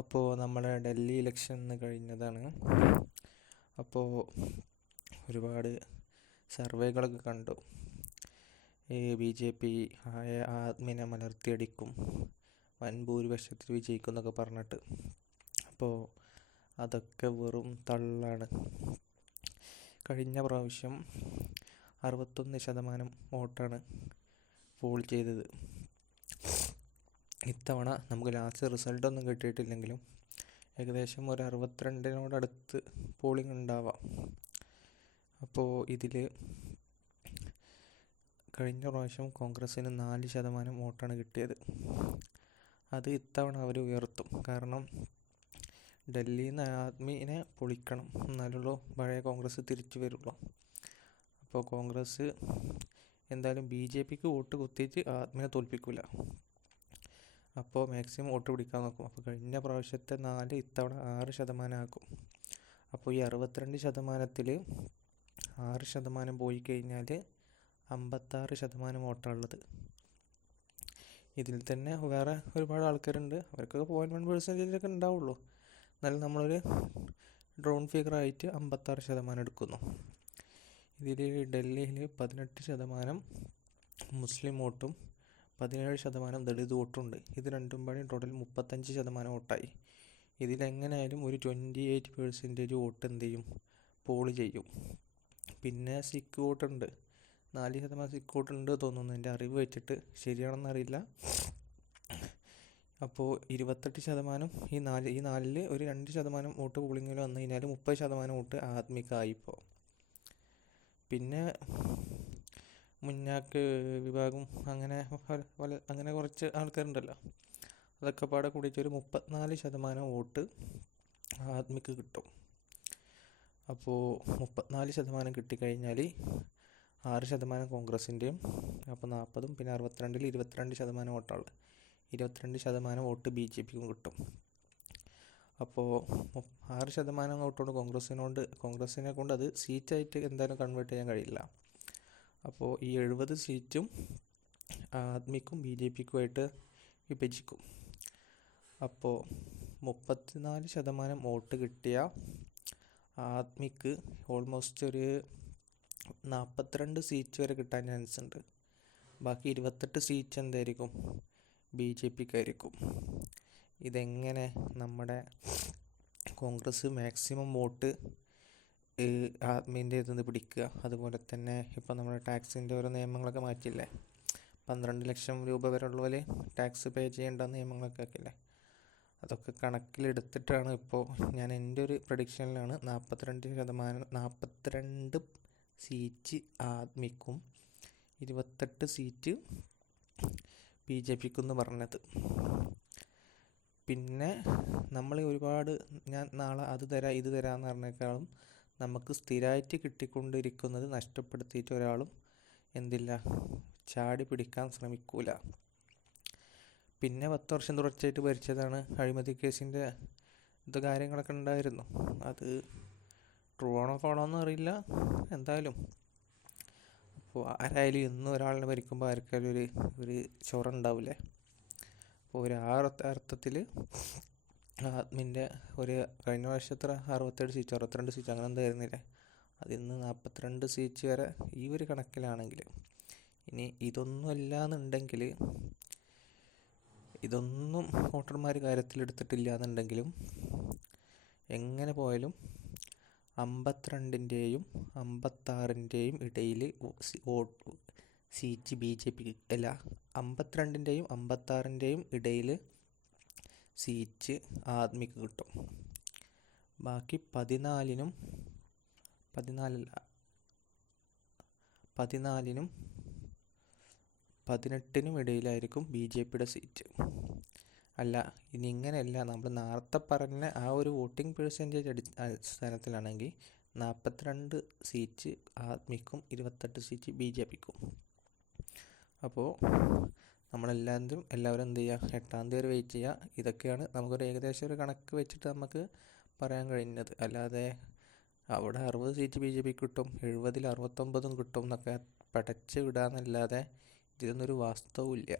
അപ്പോൾ നമ്മുടെ ഡൽഹി ഇലക്ഷൻ കഴിഞ്ഞതാണ്. അപ്പോൾ ഒരുപാട് സർവേകളൊക്കെ കണ്ടു. BJP ആദ്മിനെ മലർത്തിയടിക്കും, വൻ ഭൂരിപക്ഷത്തിൽ വിജയിക്കും എന്നൊക്കെ പറഞ്ഞിട്ട്. അപ്പോൾ അതൊക്കെ വെറും തള്ളാണ്. കഴിഞ്ഞ പ്രാവശ്യം 61% വോട്ടാണ് പോൾ ചെയ്തത്. ഇത്തവണ നമുക്ക് ലാസ്റ്റ് റിസൾട്ടൊന്നും കിട്ടിയിട്ടില്ലെങ്കിലും ഏകദേശം ഒരു 62-നോടടുത്ത് പോളിംഗ് ഉണ്ടാവാം. അപ്പോൾ ഇതിൽ കഴിഞ്ഞ പ്രാവശ്യം കോൺഗ്രസ്സിന് 4% വോട്ടാണ് കിട്ടിയത്. അത് ഇത്തവണ അവർ ഉയർത്തും. കാരണം ഡൽഹിയിൽ നിന്ന് ആദ്മിനെ പൊളിക്കണം, എന്നാലുള്ളൂ പഴയ കോൺഗ്രസ് തിരിച്ചു വരുള്ളൂ. അപ്പോൾ കോൺഗ്രസ് എന്തായാലും BJPക്ക് വോട്ട് കുത്തിയിട്ട് ആദ്മിനെ തോൽപ്പിക്കില്ല. അപ്പോൾ മാക്സിമം വോട്ട് പിടിക്കാൻ നോക്കും. അപ്പോൾ കഴിഞ്ഞ പ്രാവശ്യത്തെ 4 ഇത്തവണ 6% ആക്കും. അപ്പോൾ ഈ 62%-ൽ 6% പോയി കഴിഞ്ഞാൽ 56% വോട്ടാണുള്ളത്. ഇതിൽ തന്നെ വേറെ ഒരുപാട് ആൾക്കാരുണ്ട്, അവർക്കൊക്കെ 0.1% ഉണ്ടാവുള്ളൂ. എന്നാലും നമ്മളൊരു ഡ്രോൺ ഫിഗർ ആയിട്ട് 56% എടുക്കുന്നു. ഇതിൽ ഡൽഹിയിൽ 18% മുസ്ലിം വോട്ടും 17% ദളിത് വോട്ടുണ്ട്. ഇത് രണ്ടും പാടി ടോട്ടൽ 35% വോട്ടായി. ഇതിലെങ്ങനെയായാലും ഒരു 28% വോട്ട് എന്ത് ചെയ്യും, പോൾ ചെയ്യും. പിന്നെ സിഖ് വോട്ടുണ്ട്, 4% സിഖ് വോട്ടുണ്ട് തോന്നുന്നു, എൻ്റെ അറിവ് വെച്ചിട്ട് ശരിയാണെന്നറിയില്ല. അപ്പോൾ 28% ഈ നാലിൽ ഒരു 2% വോട്ട് പോളിങ്ങിൽ വന്നു കഴിഞ്ഞാൽ 30% വോട്ട് ആദ്മിക്കായിപ്പോൾ. പിന്നെ മുന്നാക്ക് വിഭാഗം അങ്ങനെ കുറച്ച് ആൾക്കാരുണ്ടല്ലോ, അതൊക്കെ പാടെ കൂടിയിട്ട് ഒരു 34% വോട്ട് ആദ്മിക്ക് കിട്ടും. അപ്പോൾ 34% കിട്ടിക്കഴിഞ്ഞാൽ 6% കോൺഗ്രസിൻ്റെയും, അപ്പോൾ 40, പിന്നെ 62-ൽ 22% വോട്ടാണ്. 22% വോട്ട് BJPക്കും കിട്ടും. അപ്പോൾ 6% വോട്ടുകൊണ്ട് കോൺഗ്രസിനെ കൊണ്ട് അത് സീറ്റായിട്ട് എന്തായാലും കൺവേർട്ട് ചെയ്യാൻ കഴിയില്ല. അപ്പോൾ ഈ 70 സീറ്റും ആദ്മിക്കും BJPക്കുമായിട്ട് വിഭജിക്കും. അപ്പോൾ 34% വോട്ട് കിട്ടിയ ആദ്മിക്ക് ഓൾമോസ്റ്റ് ഒരു 42 സീറ്റ് വരെ കിട്ടാൻ ചാൻസ് ഉണ്ട്. ബാക്കി 28 സീറ്റ് എന്തായിരിക്കും, BJPക്കായിരിക്കും. ഇതെങ്ങനെ നമ്മുടെ കോൺഗ്രസ് മാക്സിമം വോട്ട് ആദ്മിൻ്റെ ഇതിൽ പിടിക്കുക. അതുപോലെ തന്നെ ഇപ്പോൾ നമ്മുടെ ടാക്സിൻ്റെ ഓരോ നിയമങ്ങളൊക്കെ മാറ്റിയില്ലേ, 12 ലക്ഷം രൂപ വരെ ഉള്ളവർ ടാക്സ് പേ ചെയ്യേണ്ട നിയമങ്ങളൊക്കെ ആക്കിയില്ലേ. അതൊക്കെ കണക്കിലെടുത്തിട്ടാണ് ഇപ്പോൾ ഞാൻ എൻ്റെ ഒരു പ്രഡിക്ഷനിലാണ് 42 സീറ്റ് ആദ്മിക്കും 28 സീറ്റ് BJPക്കും എന്ന് പറഞ്ഞത്. പിന്നെ നമ്മൾ ഞാൻ നാളെ അത് തരാം ഇത് തരാമെന്ന് പറഞ്ഞേക്കാളും നമുക്ക് സ്ഥിരമായിട്ട് കിട്ടിക്കൊണ്ടിരിക്കുന്നത് നഷ്ടപ്പെടുത്തിയിട്ട് ഒരാളും എന്തില്ല, ചാടി പിടിക്കാൻ ശ്രമിക്കൂല. പിന്നെ 10 വർഷം തുടർച്ചയായിട്ട് ഭരിച്ചതാണ്, അഴിമതി കേസിൻ്റെ കാര്യങ്ങളൊക്കെ ഉണ്ടായിരുന്നു. അത് ട്രൂ ആണോ ഫോണോന്നും അറിയില്ല. എന്തായാലും അപ്പോൾ ആരായാലും ഇന്നും ഒരാളിനെ ഭരിക്കുമ്പോൾ ആർക്കായാലും ഒരു ചൊറ ഉണ്ടാവില്ലേ. അപ്പോൾ അർത്ഥത്തിൽ ആദ്മിൻ്റെ കഴിഞ്ഞ വർഷത്തെ 62 സീറ്റ് അങ്ങനെ എന്തായിരുന്നില്ലേ, അതിൽ നിന്ന് 42 സീറ്റ് വരെ ഈ ഒരു കണക്കിലാണെങ്കിൽ, ഇനി ഇതൊന്നും അല്ലാന്നുണ്ടെങ്കിൽ, ഇതൊന്നും വോട്ടർമാർ കാര്യത്തിലെടുത്തിട്ടില്ല എന്നുണ്ടെങ്കിലും എങ്ങനെ പോയാലും 52-ൻ്റെയും 56-ൻ്റെയും ഇടയിൽ സീറ്റ് BJPക്ക് അല്ല, 52-ൻ്റെയും 56-ൻ്റെയും ഇടയിൽ സീറ്റ് ആദ്മിക്ക് കിട്ടും. ബാക്കി 14-നും 18-നും ഇടയിലായിരിക്കും BJPയുടെ സീറ്റ്. അല്ല, ഇനി ഇങ്ങനെയല്ല, നമ്മൾ നേരത്തെ പറഞ്ഞ ആ ഒരു വോട്ടിംഗ് പെർസെൻറ്റേജ് അടിസ്ഥാനത്തിലാണെങ്കിൽ 42 സീറ്റ് ആദ്മിക്കും 28 സീറ്റ് BJPക്കും. അപ്പോൾ എല്ലാവരും എന്ത് ചെയ്യുക, 8-ാം തീയതി വരെ വെയിറ്റ് ചെയ്യുക. ഇതൊക്കെയാണ് നമുക്കൊരു ഏകദേശം ഒരു കണക്ക് വെച്ചിട്ട് നമുക്ക് പറയാൻ കഴിഞ്ഞത്. അല്ലാതെ അവിടെ 60 സീറ്റ് BJPക്ക് കിട്ടും, 70-ൽ 69 കിട്ടും എന്നൊക്കെ പടച്ച് വിടാന്നല്ലാതെ ഇതിലൊന്നൊരു വാസ്തവമില്ല.